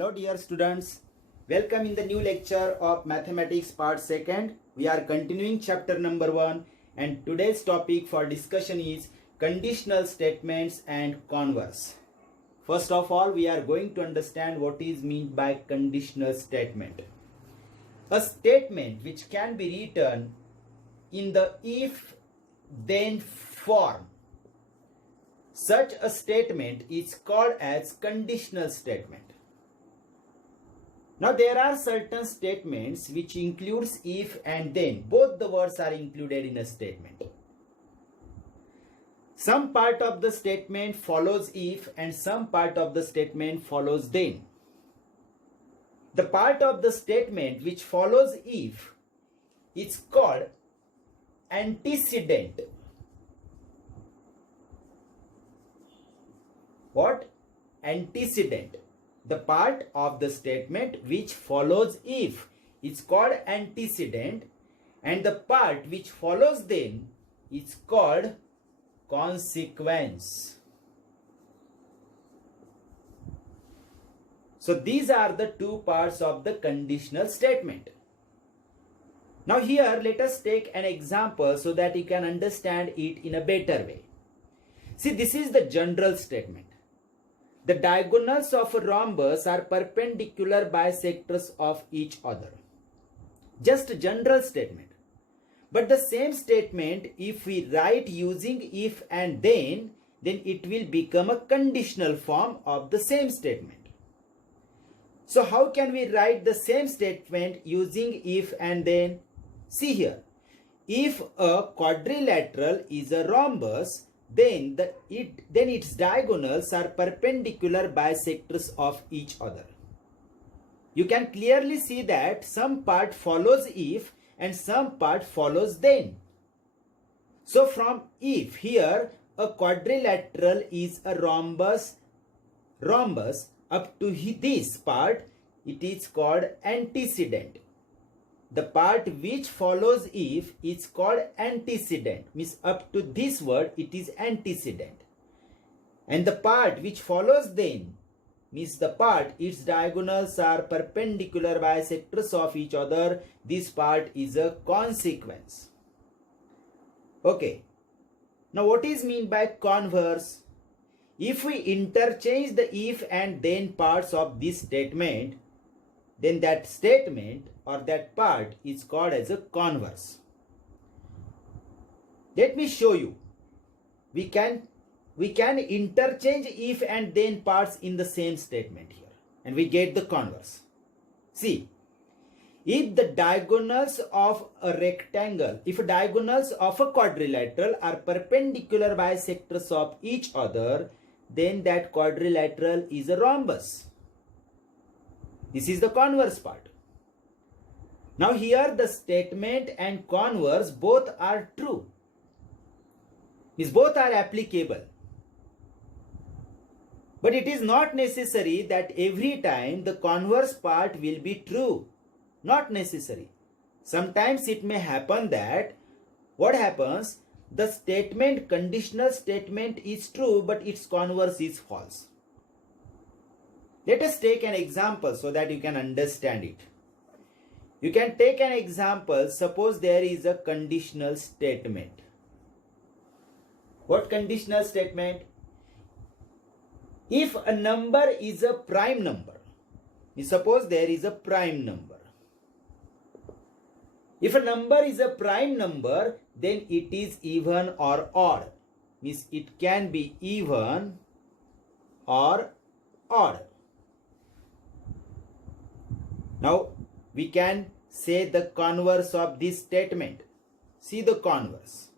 Hello dear students, welcome in the new lecture of Mathematics part 2nd. We are continuing chapter number 1 and today's topic for discussion is conditional statements and converse. First of all, we are going to understand what is meant by conditional statement. A statement which can be written in the if-then form. Such a statement is called as conditional statement. Now there are certain statements which includes if and then. Both the words are included in a statement. Some part of the statement follows if and some part of the statement follows then. The part of the statement which follows if is called antecedent. What? Antecedent. The part of the statement which follows if is called antecedent and the part which follows then is called consequence. So these are the two parts of the conditional statement. Now here let us take an example so that you can understand it in a better way. See, this is the general statement. The diagonals of a rhombus are perpendicular bisectors of each other. Just a general statement. But the same statement, if we write using if and then it will become a conditional form of the same statement. So how can we write the same statement using if and then? See here. If a quadrilateral is a rhombus, then its diagonals are perpendicular bisectors of each other. You can clearly see that some part follows if and some part follows then. So from if here a quadrilateral is a rhombus up to this part, it is called antecedent. The part which follows if is called antecedent, means up to this word it is antecedent. And the part which follows then means the part its diagonals are perpendicular bisectors of each other. This part is a consequence. Okay. Now what is meant by converse? If we interchange the if and then parts of this statement, then that statement or that part is called as a converse. Let me show you. We can interchange if and then parts in the same statement here and we get the converse. See, if the diagonals of a rectangle, if diagonals of a quadrilateral are perpendicular bisectors of each other, then that quadrilateral is a rhombus. This is the converse part. Now here the statement and converse both are true. Means both are applicable. But it is not necessary that every time the converse part will be true. Not necessary. Sometimes it may happen that what happens? The statement, conditional statement is true but its converse is false. Let us take an example so that you can understand it. You can take an example. Suppose there is a conditional statement. What conditional statement? If a number is a prime number, suppose there is a prime number. If a number is a prime number, then it is even or odd. Means it can be even or odd. Now we can say the converse of this statement. See the converse.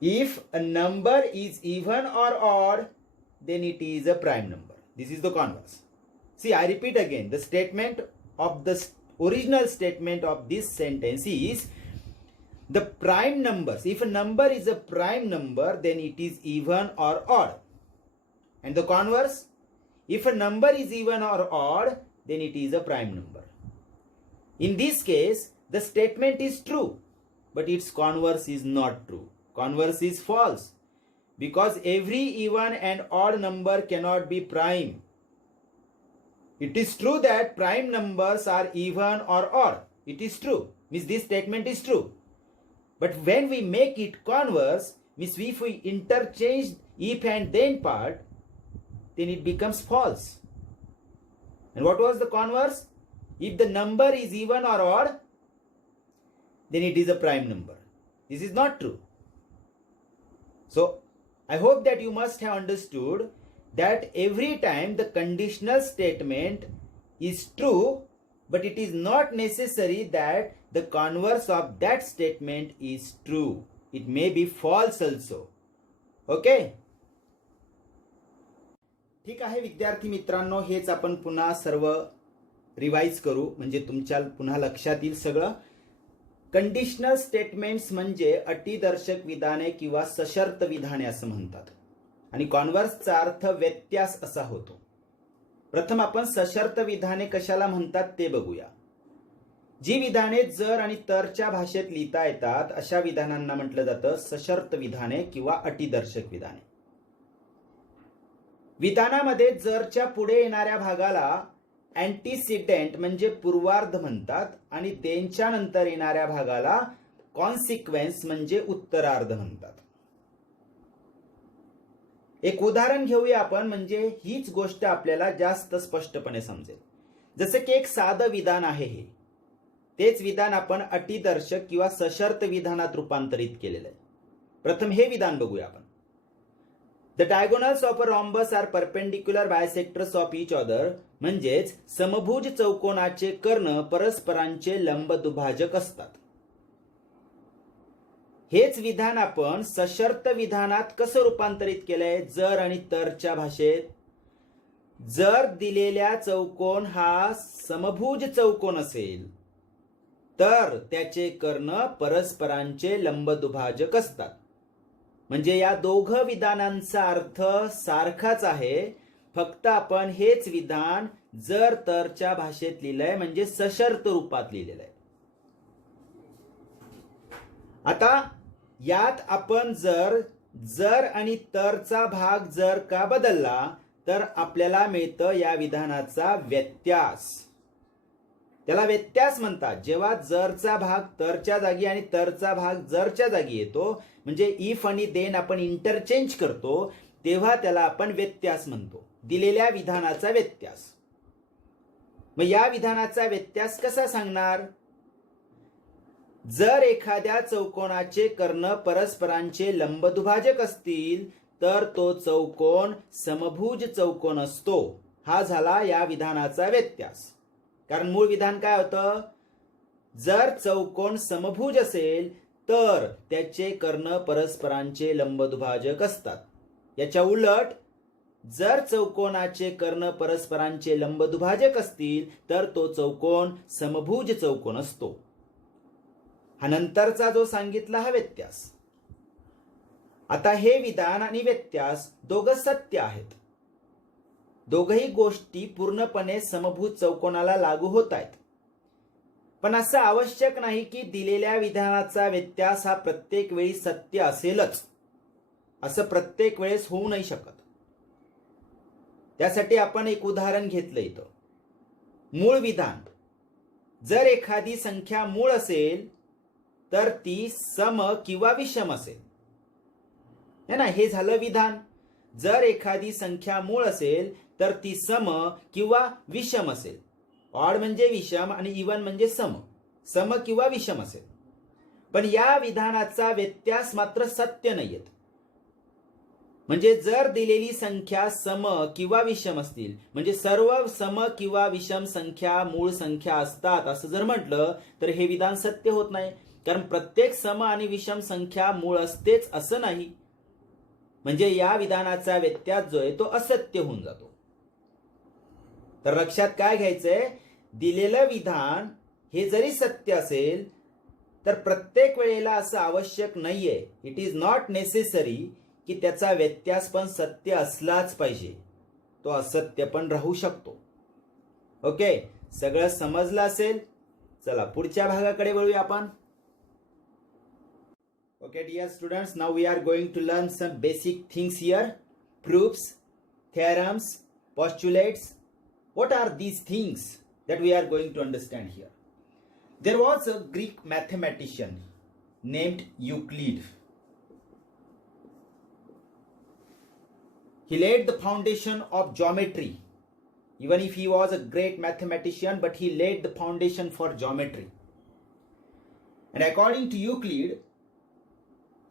If a number is even or odd, then it is a prime number. This is the converse. See, I repeat again. The statement of the original statement of this sentence is the prime numbers. If a number is a prime number, then it is even or odd. And the converse? If a number is even or odd, then it is a prime number. In this case, the statement is true, but its converse is not true. Converse is false. because every even and odd number cannot be prime. It is true that prime numbers are even or odd. It is true. Means this statement is true. But when we make it converse, means if we interchange if and then part, then it becomes false. And what was the converse? If the number is even or odd, then it is a prime number. This is not true. So I hope that you must have understood that every time the conditional statement is true, but it is not necessary that the converse of that statement is true. It may be false also. Okay? ठीक आहे विद्यार्थी मित्रांनो, हेच आपण पुन्हा सर्व revise करू, म्हणजे तुमच्या पुन्हा लक्षात येईल सगळं. कंडिशनल स्टेटमेंट्स म्हणजे अटीदर्शक विधाने किंवा सशर्त विधाने असं म्हणतात, आणि कॉन्व्हर्सचा अर्थ व्यत्यास असा होतो. प्रथम आपण सशर्त विधाने कशाला म्हणतात ते बघूया. जी विधाने जर आणि तरच्या भाषेत लिहिता येतात अशा विधानांना म्हटलं जातं सशर्त विधाने किंवा अटीदर्शक विधाने. विधानामध्ये जरच्या पुढे येणाऱ्या भागाला अँटीसिडेंट म्हणजे पूर्वार्ध म्हणतात, आणि त्यांच्या नंतर येणाऱ्या भागाला कॉन्सिक्वेन्स म्हणजे उत्तरार्ध म्हणतात. एक उदाहरण घेऊया आपण, म्हणजे हीच गोष्ट आपल्याला जास्त स्पष्टपणे समजेल. जसं की एक साधं विधान आहे, हे तेच विधान आपण अटीदर्शक किंवा सशर्त विधानात रूपांतरित केलेलं आहे. प्रथम हे विधान बघूया आपण. The diagonals of a rhombus are perpendicular bisectors of each other. म्हणजेच समभुज चौकोनाचे कर्ण परस्परांचे लंब दुभाजक असतात. हेच विधान आपण सशर्त विधानात कसं रूपांतरित केलंय? जर आणि तरच्या भाषेत. जर दिलेल्या चौकोन हा समभुज चौकोन असेल तर त्याचे कर्ण परस्परांचे लंब दुभाजक असतात. म्हणजे या दोघं विधानांचा अर्थ सारखाच आहे, फक्त आपण हेच विधान जर तरच्या भाषेत लिहिलंय, म्हणजे सशर्त रूपात लिहिलेलं आहे. आता यात आपण जर आणि तरचा भाग जर का बदलला तर आपल्याला मिळतं या विधानाचा व्यत्यास. त्याला व्यत्यास म्हणतात. जेव्हा जरचा भाग तरच्या जागी आणि तरचा भाग जरच्या जागी येतो, म्हणजे इफ आणि देन आपण इंटरचेंज करतो, तेव्हा त्याला आपण व्यत्यास म्हणतो. दिलेल्या विधानाचा व्यत्यास. मग या विधानाचा व्यत्यास कसा सांगणार? जर एखाद्या चौकोनाचे कर्ण परस्परांचे लंबदुभाजक असतील तर तो चौकोन समभुज चौकोन असतो. हा झाला या विधानाचा व्यत्यास. कारण मूळ विधान काय होतं? जर चौकोन समभुज असेल तर त्याचे कर्ण परस्परांचे लंबदुभाजक असतात. याच्या उलट जर चौकोनाचे कर्ण परस्परांचे लंबदुभाजक असतील तर तो चौकोन समभुज चौकोन असतो. हा नंतरचा जो सांगितला हा व्यत्यास. आता हे विधान आणि व्यत्यास दोघं सत्य आहेत. दोघही गोष्टी पूर्णपणे समभुज चौकोनाला लागू होत आहेत. पण असं आवश्यक नाही की दिलेल्या विधानाचा व्यत्यास हा प्रत्येक वेळी सत्य असेलच. असं प्रत्येक वेळेस होऊ नाही शकत. त्यासाठी आपण एक उदाहरण घेतलं इथं. मूळ विधान. जर एखादी संख्या मूळ असेल तर ती सम किंवा विषम असेल, है ना. हे झालं विधान. जर एखादी संख्या मूळ असेल तर ती सम किंवा विषम असेल. ऑड म्हणजे विषम आणि इवन म्हणजे सम. सम किंवा विषम असेल. पण या विधानाचा व्यत्यास मात्र सत्य नाहीयेत. म्हणजे जर दिलेली संख्या सम किंवा विषम असतील, म्हणजे सर्व सम किंवा विषम संख्या मूळ संख्या असतात असं जर म्हटलं तर हे विधान सत्य होत नाही. कारण प्रत्येक सम आणि विषम संख्या मूळ असतेच असं नाही. म्हणजे या विधानाचा व्यत्यास जो आहे तो असत्य होऊन जातो. तर लक्षात काय घ्यायचंय? दिलेलं विधान हे जरी सत्य असेल तर प्रत्येक वेळेला असं आवश्यक नाहीये. इट इज नॉट नेसेसरी की त्याचा व्यत्यास पण सत्य असलाच पाहिजे. तो असत्य पण राहू शकतो. ओके, सगळं समजलं असेल. चला पुढच्या भागाकडे वळूया आपण. Okay, dear students, now we are going to learn some basic things here. Proofs, theorems, postulates. What are these things that we are going to understand here? There was a Greek mathematician named Euclid. He laid the foundation of geometry. Even if he was a great mathematician, but he laid the foundation for geometry. And according to Euclid,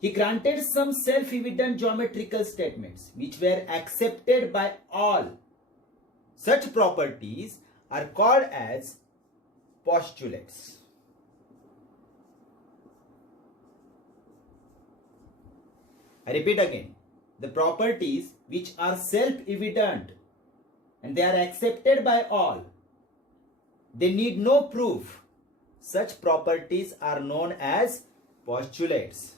he granted some self-evident geometrical statements which were accepted by all. Such properties are called as postulates. I repeat again, the properties which are self-evident and they are accepted by all, they need no proof. Such properties are known as postulates.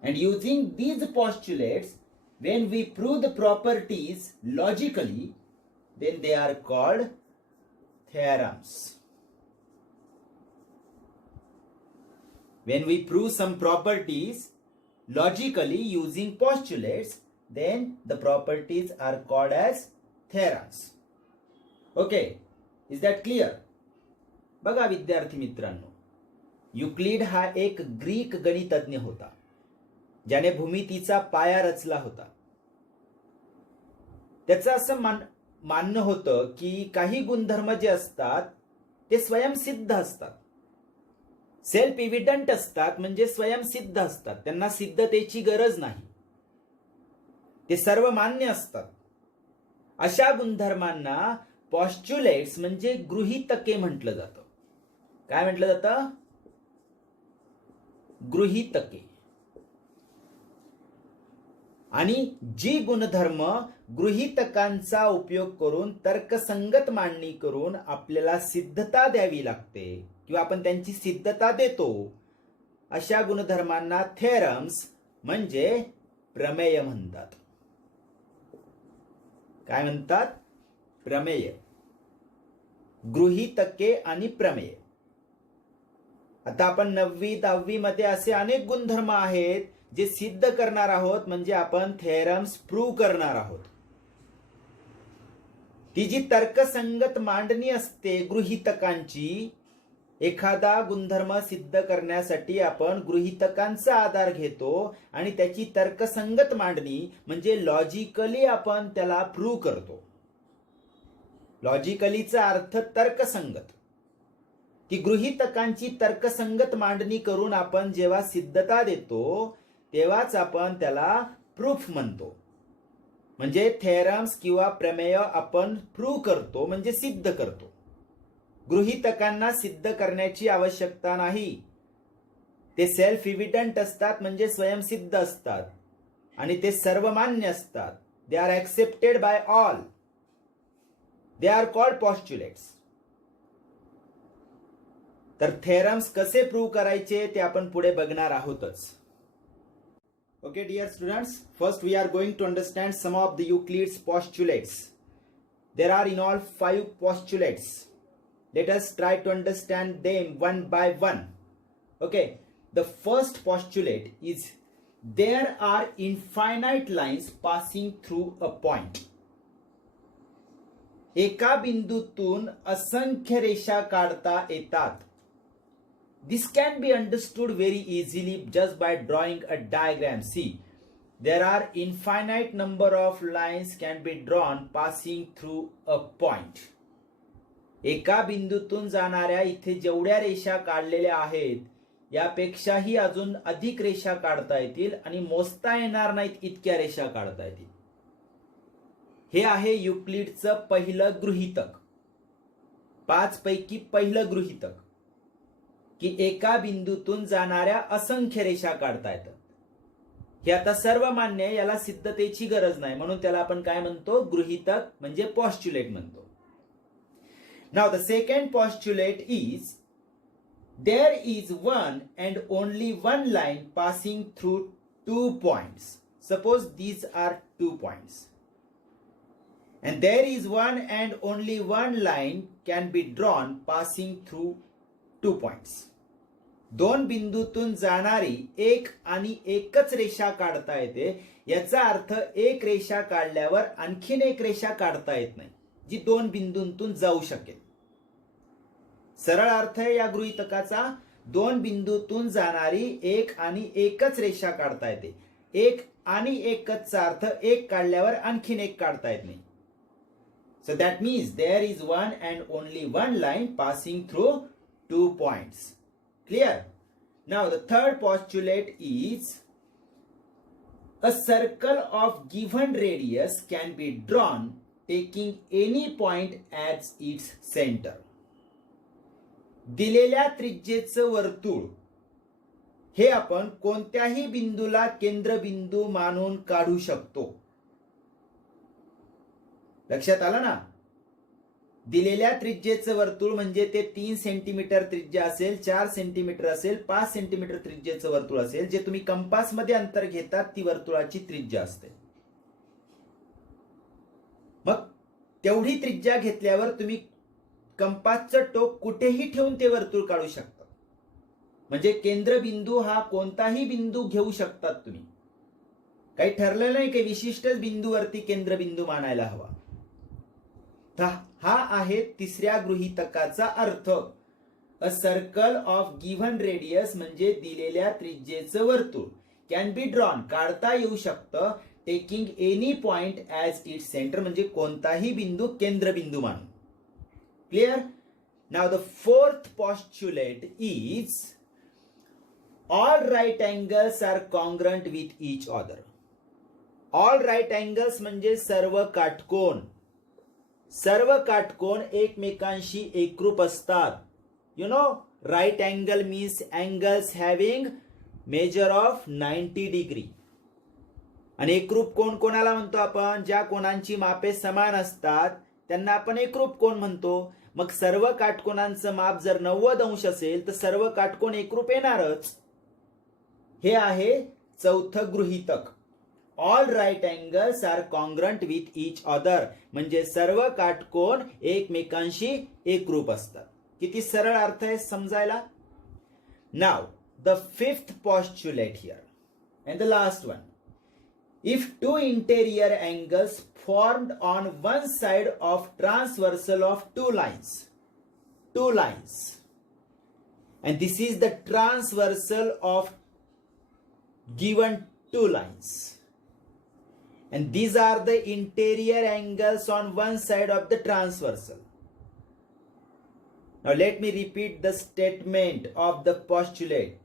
And using these postulates, when we prove the properties logically, then they are called theorems. When we prove some properties logically using postulates, then the properties are called as theorems. Okay, is that clear? बघा विद्यार्थी मित्रांनो, Euclid हा एक Greek गणितज्ञ होता ज्याने भूमितीचा पाया रचला होता. त्याचं असं मानणं होतं की काही गुणधर्म जे असतात ते स्वयंसिद्ध असतात, सेल्फ इव्हिडंट असतात, म्हणजे स्वयंसिद्ध असतात, त्यांना सिद्धतेची गरज नाही, ते सर्व मान्य असतात. अशा गुणधर्मांना पॉस्ट्युलेट्स म्हणजे गृहीतके म्हटलं जातं. काय म्हटलं जातं? गृहीतके. आणि जी गुणधर्म गृहीतकांचा उपयोग करून तर्कसंगत मांडणी करून आपल्याला सिद्धता द्यावी लागते किंवा आपण त्यांची सिद्धता देतो, अशा गुणधर्मांना थेरम्स म्हणजे प्रमेय म्हणतात. काय म्हणतात? प्रमेय. गृहीतके आणि प्रमेय. आता आपण 9वी 10वी मध्ये असे अनेक गुणधर्म आहेत जे सिद्ध करणार आहोत, म्हणजे आपण थेरम्स प्रूव्ह करणार आहोत. ती जी तर्कसंगत मांडणी असते गृहीतकांची, एखादा गुणधर्म सिद्ध करण्यासाठी आपण गृहीतकांचा आधार घेतो आणि त्याची तर्कसंगत मांडणी म्हणजे लॉजिकली आपण त्याला प्रूव्ह करतो. लॉजिकलीचा अर्थ तर्कसंगत. ती गृहीतकांची तर्कसंगत मांडणी करून आपण जेव्हा सिद्धता देतो तेव्हाच आपण त्याला प्रूफ म्हणतो. म्हणजे थेरम्स किंवा प्रमेय आपण प्रूव्ह करतो, म्हणजे सिद्ध करतो. गृहीतकांना सिद्ध करण्याची आवश्यकता नाही, ते सेल्फ इव्हिडंट असतात, म्हणजे स्वयंसिद्ध असतात आणि ते सर्वमान्य असतात. They are accepted by all. They are called postulates. तर थेरम्स कसे प्रूव्ह करायचे ते आपण पुढे बघणार आहोतच. Okay, dear students, first we are going to understand some of the Euclid's postulates. There are in all 5 postulates. Let us try to understand them one by one. Okay, the first postulate is there are infinite lines passing through a point. एका बिंदूतून असंख्य रेषा काढता येतात. This can be understood very easily just by drawing a diagram. See, there are infinite number of lines can be drawn passing through a point. एका बिंदूतून जाणाऱ्या इथे जेवढ्या रेषा काढलेल्या आहेत यापेक्षाही अजून अधिक रेषा काढता येतील आणि मोजता येणार नाहीत इतक्या रेषा काढता येतील. हे आहे युक्लिडचं पहिलं गृहीतक. 5 पैकी पहिलं गृहीतक की एका बिंदूतून जाणाऱ्या असंख्य रेषा काढता येतात. हे आता सर्व मान्य, याला सिद्धतेची गरज नाही, म्हणून त्याला आपण काय म्हणतो? गृहीतक म्हणजे पॉस्ट्युलेट म्हणतो. Now the second postulate is there is one and only one line passing through 2 points. Suppose these are 2 points and there is one and only one line can be drawn passing through 2 points. दोन बिंदूतून जाणारी एक आणि एकच रेषा काढता येते, याचा अर्थ एक रेषा काढल्यावर आणखीन एक रेषा काढता येत नाही जी दोन बिंदूंतून जाऊ शकेल. सरळ अर्थ आहे या गृहीतकाचा, दोन बिंदूतून जाणारी एक आणि एकच रेषा काढता येते. एक आणि एकचचा अर्थ एक काढल्यावर आणखीन एक काढता येत नाही. So that means there is one and only one line passing through 2 points. Clear? Now the third postulate is a circle of given radius can be drawn taking any point as its center. दिलेल्या त्रिज्येचं वर्तुळ हे आपण कोणत्याही बिंदूला केंद्रबिंदू मानून काढू शकतो. लक्षात आलं ना? दिलेल्या त्रिज्येचं वर्तुळ म्हणजे ते 3 सेंटीमीटर त्रिज्या असेल, 4 सेंटीमीटर असेल, 5 सेंटीमीटर त्रिज्येचं वर्तुळ असेल, जे तुम्ही कंपास मध्ये अंतर घेतात ती वर्तुळाची त्रिज्या असते. मग तेवढी त्रिज्या घेतल्यावर तुम्ही कंपासचं टोक कुठेही ठेवून ते वर्तुळ काढू शकता. म्हणजे केंद्रबिंदू हा कोणताही बिंदू घेऊ शकतात तुम्ही. काही ठरलेलं नाही की विशिष्ट बिंदूवरती केंद्रबिंदू मानायला हवा. हा आहे तिसऱ्या गृहीतकाचा अर्थ. A circle of given radius म्हणजे दिलेल्या त्रिज्येचं वर्तुळ कॅन बी ड्रॉन काढता येऊ शकतं taking any point as its centre म्हणजे कोणताही बिंदू केंद्रबिंदू मानून. Clear? Now the fourth postulate is all right angles are congruent with each other. All right angles म्हणजे सर्व काटकोन. सर्व काटकोन एकमेकांशी एकरूप असतात. You know, right angle means angles having measure of 90 degree. आणि एकरूप कोण कोणाला म्हणतो आपण? ज्या कोणांची मापे समान असतात त्यांना आपण एकरूप कोण म्हणतो. मग सर्व काटकोनांचं माप जर 90 अंश असेल तर सर्व काटकोन एकरूप येणारच. हे आहे चौथं गृहीतक. All right angles are congruent with each other म्हणजे सर्व काटकोन एकमेकांशी एकरूप असतात. किती सरळ अर्थ आहे समजायला. Now the fifth postulate here and the last one. If two interior angles formed on one side of transversal of two lines and this is the transversal of given two lines and these are the interior angles on one side of the transversal. Now let me repeat the statement of the postulate.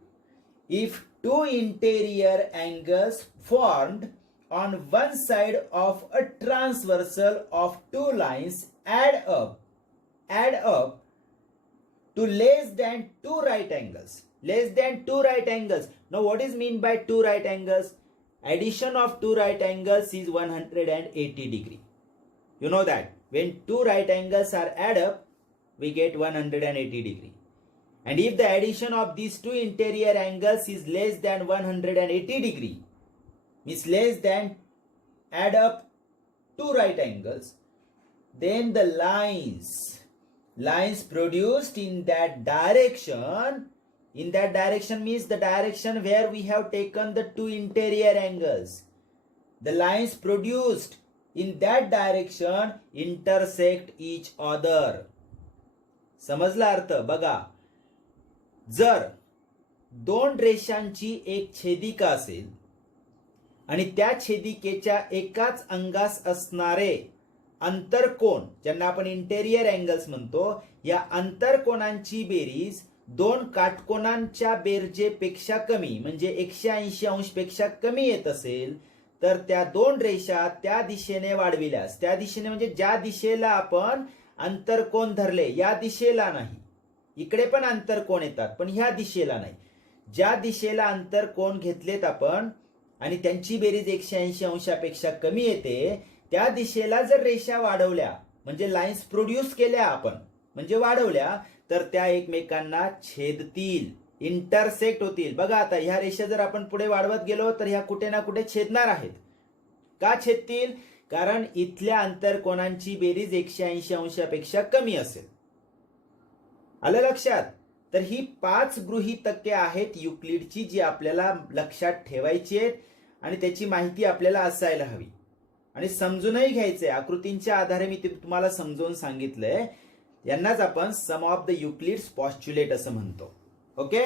If two interior angles formed on one side of a transversal of two lines add up to less than two right angles. Less than two right angles. Now what is mean by two right angles? Addition of two right angles is 180 degree. You know that when two right angles are add up, we get 180 degree. And if the addition of these two interior angles is less than 180 degree, means less than add up two right angles, then the lines produced in that direction means the direction where we have taken the two interior angles. The lines produced in that direction intersect each other. समजला अर्थ? बघा, जर दोन रेषांची एक छेदिका असेल आणि त्या छेदिकेच्या एकाच अंगास असणारे अंतरकोन ज्यांना आपण इंटेरियर अँगल्स म्हणतो, या अंतरकोनांची बेरीज दोन काटकोनांच्या बेरजेपेक्षा कमी म्हणजे 180 अंश पेक्षा कमी येत असेल तर त्या दोन रेषा त्या दिशेने वाढविल्यास, त्या दिशेने म्हणजे ज्या दिशेला आपण अंतरकोन धरले या दिशेला नाही, इकडे पण अंतरकोन येतात पण ह्या दिशेला नाही, ज्या दिशेला अंतरकोन घेतलेत आपण आणि त्यांची बेरीज 180 अंशापेक्षा कमी येते त्या दिशेला जर रेषा वाढवल्या म्हणजे लाईन्स प्रोड्यूस केल्या आपण म्हणजे वाढवल्या तर त्या एकमेकांना छेदतील, इंटरसेक्ट होतील. बघा आता ह्या रेषा जर आपण पुढे वाढवत गेलो तर ह्या कुठे ना कुठे छेदणार आहेत. का छेदतील? कारण इथल्या अंतरकोनांची बेरीज 180 अंशापेक्षा कमी असेल. आलं लक्षात? तर ही 5 गृहीतके आहेत युक्लिडची जी आपल्याला लक्षात ठेवायची आहेत आणि त्याची माहिती आपल्याला असायला हवी आणि समजूनही घ्यायचंय. आकृतींच्या आधारे मी तुम्हाला समजावून सांगितलंय. यांनाच आपण सम ऑफ द युक्लिड्स पॉस्ट्युलेट असं म्हणतो. ओके.